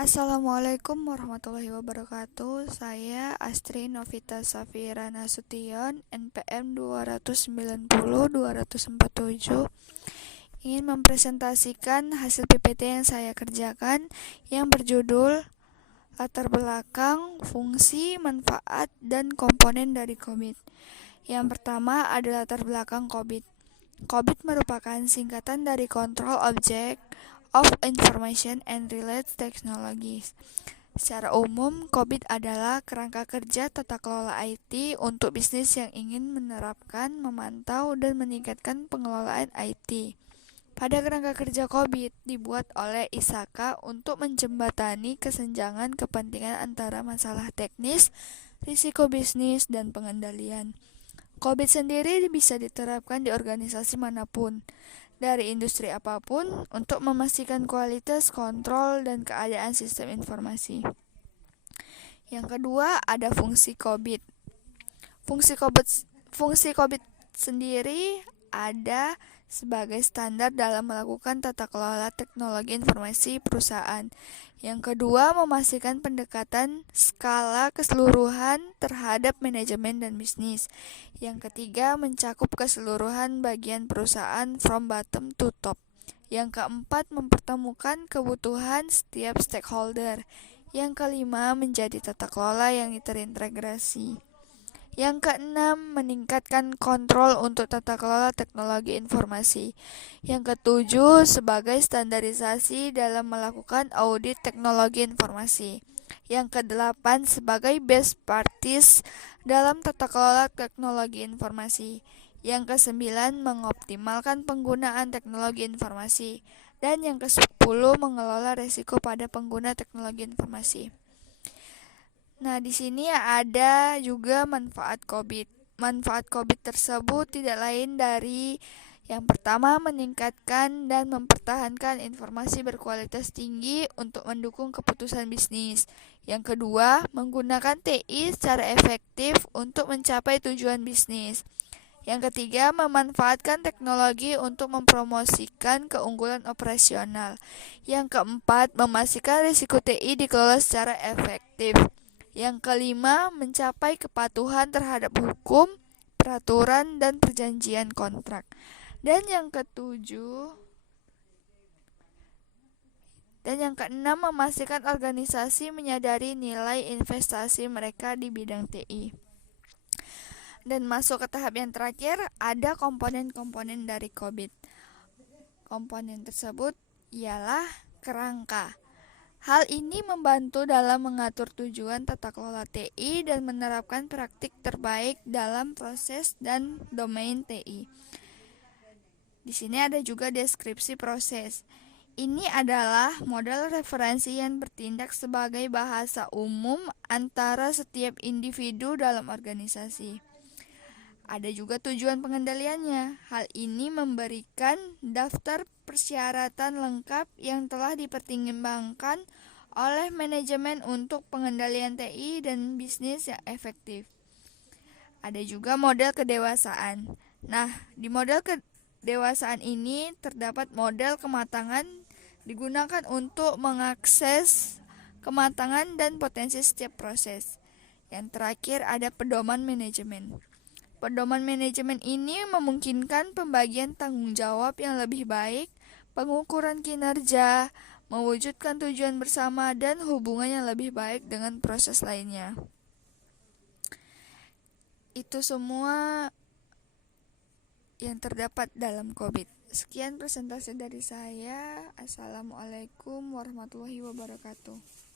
Assalamualaikum warahmatullahi wabarakatuh. Saya Astri Novita Safira Nasution, NPM 290-247, ingin mempresentasikan hasil PPT yang saya kerjakan yang berjudul Latar belakang, fungsi, manfaat, dan komponen dari COBIT. Yang pertama adalah latar belakang COBIT. COBIT merupakan singkatan dari Control Object of Information and Related Technologies. Secara umum, COBIT adalah kerangka kerja tata kelola IT untuk bisnis yang ingin menerapkan, memantau, dan meningkatkan pengelolaan IT. Pada kerangka kerja COBIT dibuat oleh ISAKA untuk menjembatani kesenjangan kepentingan antara masalah teknis, risiko bisnis, dan pengendalian. COBIT sendiri bisa diterapkan di organisasi manapun, dari industri apapun, untuk memastikan kualitas, kontrol, dan keadaan sistem informasi. Yang kedua, ada fungsi COBIT. Fungsi COBIT sendiri ada sebagai standar dalam melakukan tata kelola teknologi informasi perusahaan. Yang kedua, memastikan pendekatan skala keseluruhan terhadap manajemen dan bisnis. Yang ketiga, mencakup keseluruhan bagian perusahaan from bottom to top. Yang keempat, mempertemukan kebutuhan setiap stakeholder. Yang kelima, menjadi tata kelola yang terintegrasi. Yang keenam, meningkatkan kontrol untuk tata kelola teknologi informasi. Yang ketujuh, sebagai standarisasi dalam melakukan audit teknologi informasi. Yang kedelapan, sebagai best practice dalam tata kelola teknologi informasi. Yang kesembilan, mengoptimalkan penggunaan teknologi informasi. Dan yang kesepuluh, mengelola risiko pada pengguna teknologi informasi. Nah, di sini ada juga manfaat COBIT. Manfaat COBIT tersebut tidak lain dari yang pertama, meningkatkan dan mempertahankan informasi berkualitas tinggi untuk mendukung keputusan bisnis. Yang kedua, menggunakan TI secara efektif untuk mencapai tujuan bisnis. Yang ketiga, memanfaatkan teknologi untuk mempromosikan keunggulan operasional. Yang keempat, memastikan risiko TI dikelola secara efektif. Yang kelima, mencapai kepatuhan terhadap hukum, peraturan, dan perjanjian kontrak. Dan yang keenam, memastikan organisasi menyadari nilai investasi mereka di bidang TI. Dan masuk ke tahap yang terakhir, ada komponen-komponen dari COBIT. Komponen tersebut ialah kerangka. Hal ini membantu dalam mengatur tujuan tata kelola TI dan menerapkan praktik terbaik dalam proses dan domain TI. Di sini ada juga deskripsi proses. Ini adalah model referensi yang bertindak sebagai bahasa umum antara setiap individu dalam organisasi. Ada juga tujuan pengendaliannya. Hal ini memberikan daftar persyaratan lengkap yang telah dipertimbangkan oleh manajemen untuk pengendalian TI dan bisnis yang efektif. Ada juga model kedewasaan. Nah, di model kedewasaan ini terdapat model kematangan digunakan untuk mengakses kematangan dan potensi setiap proses. Yang terakhir ada pedoman manajemen. Pedoman manajemen ini memungkinkan pembagian tanggung jawab yang lebih baik, pengukuran kinerja, mewujudkan tujuan bersama, dan hubungan yang lebih baik dengan proses lainnya. Itu semua yang terdapat dalam COBIT. Sekian presentasi dari saya. Assalamualaikum warahmatullahi wabarakatuh.